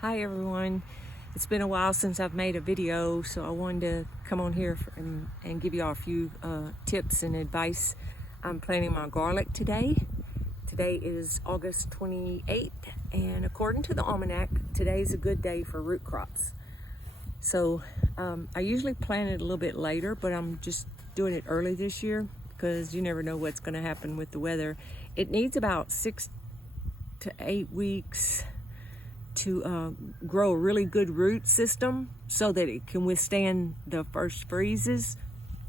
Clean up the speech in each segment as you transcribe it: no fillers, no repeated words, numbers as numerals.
Hi everyone. It's been a while since I've made a video, so I wanted to come on here and give you all a few tips and advice. I'm planting my garlic today. Today is August 28th, and according to the almanac, today's a good day for root crops. So I usually plant it a little bit later, but I'm just doing it early this year because you never know what's going to happen with the weather. It needs about 6 to 8 weeks to grow a really good root system so that it can withstand the first freezes.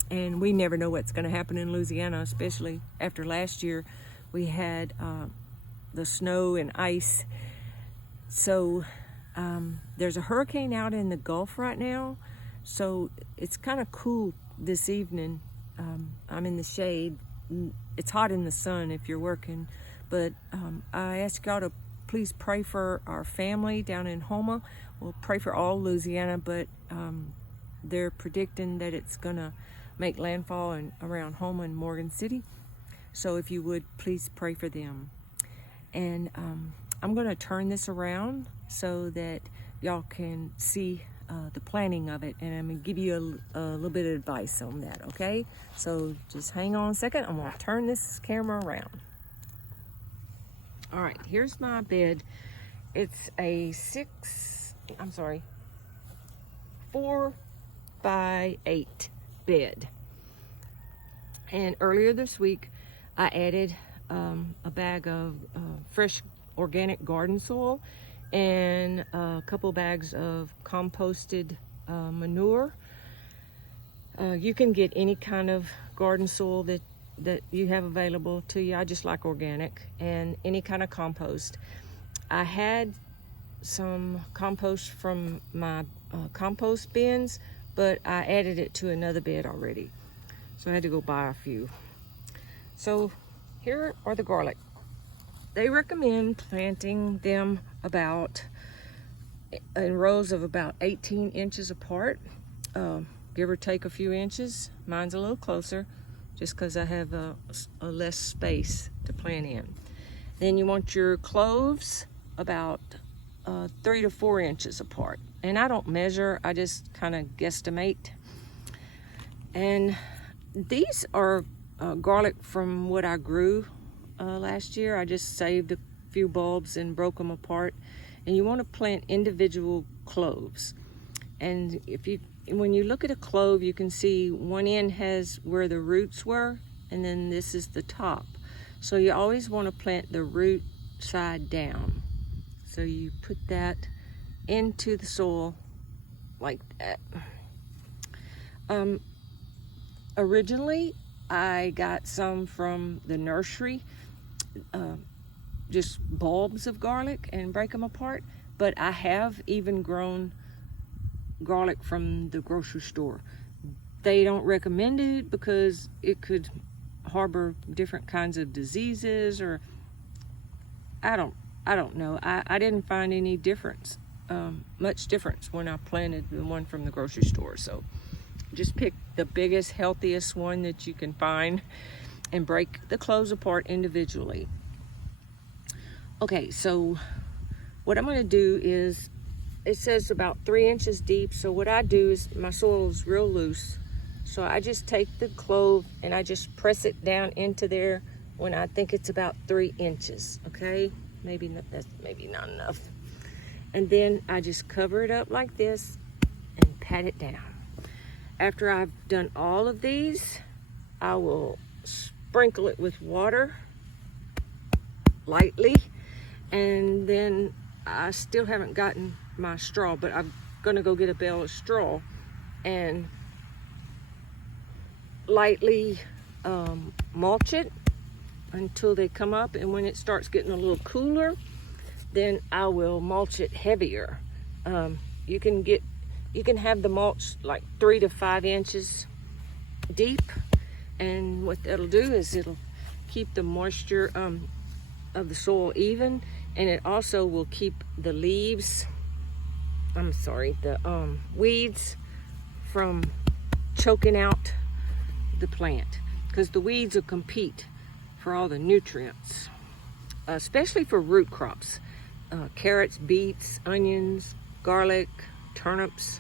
And we never know what's going to happen in Louisiana, especially after last year. We had the snow and ice. So there's a hurricane out in the Gulf right now, so it's kind of cool this evening. I'm in the shade. It's hot in the sun if you're working, but I ask y'all to please pray for our family down in Houma. We'll pray for all Louisiana, but they're predicting that it's gonna make landfall around Houma and Morgan City. So if you would, please pray for them. And I'm gonna turn this around so that y'all can see the planting of it, and I'm gonna give you a little bit of advice on that, okay? So just hang on a second. I'm gonna turn this camera around. All right, here's my bed. It's a 4 by 8 bed. And earlier this week, I added a bag of fresh organic garden soil and a couple bags of composted manure. You can get any kind of garden soil that you have available to you. I just like organic, and any kind of compost. I had some compost from my compost bins, but I added it to another bed already, so I had to go buy a few. So here are the garlic. They recommend planting them about in rows of about 18 inches apart, give or take a few inches. Mine's a little closer just because I have a less space to plant in. Then you want your cloves about 3 to 4 inches apart. And I don't measure, I just kind of guesstimate. And these are garlic from what I grew last year. I just saved a few bulbs and broke them apart. And you want to plant individual cloves. And when you look at a clove, you can see one end has where the roots were, and then this is the top. So you always want to plant the root side down. So you put that into the soil like that. Originally, I got some from the nursery, just bulbs of garlic, and break them apart. But I have even grown garlic from the grocery store. They don't recommend it because it could harbor different kinds of diseases, or I don't know. I didn't find any difference, much difference when I planted the one from the grocery store. So just pick the biggest, healthiest one that you can find and break the cloves apart individually. Okay, so what I'm going to do is, it says about 3 inches deep. So what I do is, my soil is real loose. So I just take the clove and I just press it down into there when I think it's about 3 inches, okay? That's maybe not enough. And then I just cover it up like this and pat it down. After I've done all of these, I will sprinkle it with water lightly, and then I still haven't gotten my straw, but I'm gonna go get a bale of straw and lightly mulch it until they come up. And when it starts getting a little cooler, then I will mulch it heavier. You can have the mulch like 3 to 5 inches deep, and what that'll do is it'll keep the moisture of the soil even, and it also will keep the the weeds from choking out the plant, because the weeds will compete for all the nutrients, especially for root crops. carrots, beets, onions, garlic, turnips,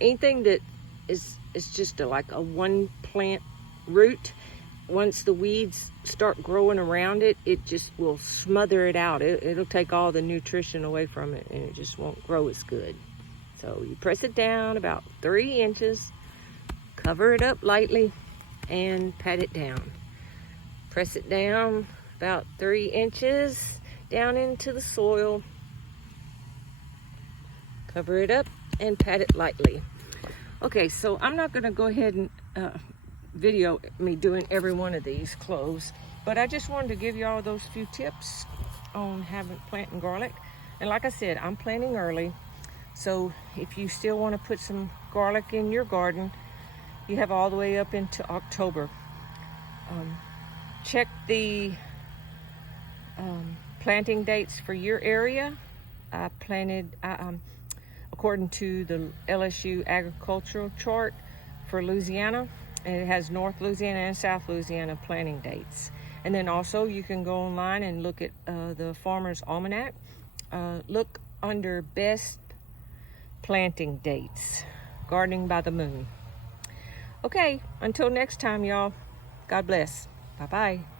anything that is just like a one plant root. Once the weeds start growing around it, it just will smother it out. It'll take all the nutrition away from it, and it just won't grow as good. So you press it down about 3 inches, cover it up lightly, and pat it down. Press it down about 3 inches down into the soil. Cover it up and pat it lightly. Okay, so I'm not gonna go ahead and video me doing every one of these cloves, but I just wanted to give you all those few tips on planting garlic. And like I said, I'm planting early, so if you still want to put some garlic in your garden, you have all the way up into October. Check the planting dates for your area. I planted according to the LSU agricultural chart for Louisiana, and it has North Louisiana and South Louisiana planting dates. And then also you can go online and look at the Farmer's Almanac. Look under best planting dates, Gardening by the Moon. Okay, until next time, y'all. God bless. Bye-bye.